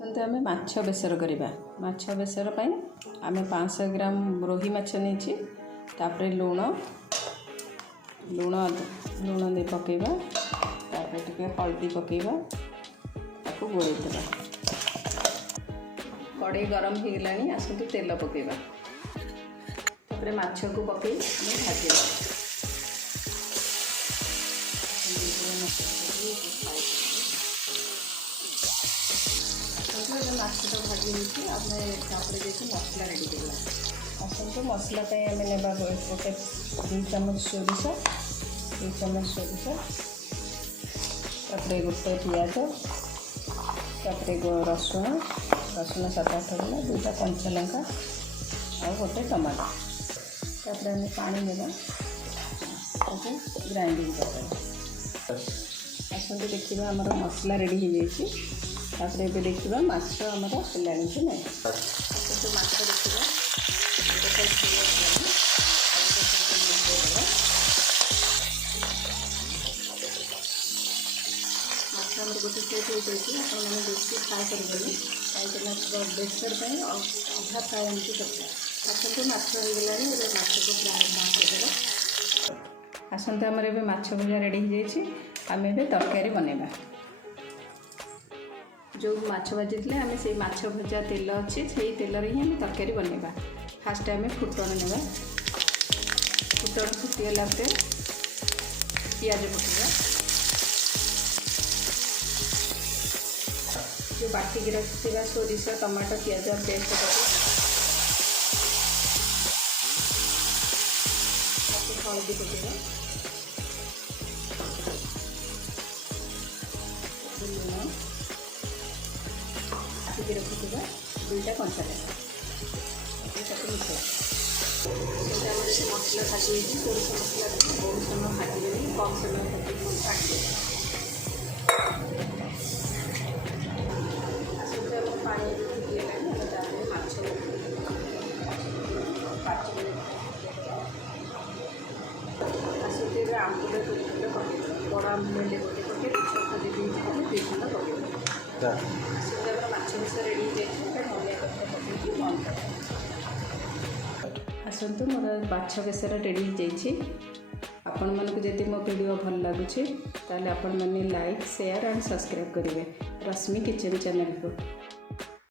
तो आम माछ बेसर करवा माछ बेसर आम 500 ग्राम रोही माछ नहीं तापर लुण लुण लुण दे पकेबा तापर टिके हल्दी पकेबा ताको गोड़े देबा। कड़े गरम हो गलानी आसतु तेल पकेबा तापर माछ को पकई भाजवा। माछटा भाजी होती आम देखिए मसला रेडी करवा। आसतु मसला आम नेबा गोटे 2 चम्मच सोरिष 2 चम्मच सोरिष तापर गोटे पियाज तापर रसुण रसुण 7-8 गला 2टा कंचा लंका और गोटे टमाटो तापर आम पानी देवा ग्राइंडिंग कर। आसतु देखिए आमर मसला रेडी हो जाए तापर ये देखा माछ आमर है कि नहीं तो माछ देखा माछ आम गोटे साइड हो जाए आपने बेसी फ्राए करेंगे कहीं बेसर अधा फ्राए एमती करते तो माछ हो गलानी माछ को फ्राए करदेगा। आसतु आमर ए माछ भजा रेडी हो जाए आम ए तरकारी बनवा। जो माछ भाजी आम से माछ भजा तेल अच्छी से तेल ही आम तरकारी बनवा। फास्ट आम फुटण नेबा फुटण फुटीगला पियाज पकेबा जो बाटिक रखा सोरिष टमाटो पियाज पेस्ट पके हल्दी पकेबा लुण काटिकी रखिथिबा 2टा कंचा लंका मिसा मसला भाजी सोरिष मसला बहुत समय भाजी कम समय पानी आसुते आंबुल पकड़ बड़ आंबुल गोटे पकड़ छोटा दीदी 2 खंड पकड़ माछ बेस रेडी हो आसतु मोर माछ बेसर रेडी हो जाइए। आपण मानक जदि मो वीडियो भल लगुच ताले आपण माने लाइक शेयर एंड सब्सक्राइब करेंगे रश्मि किचन चैनल को।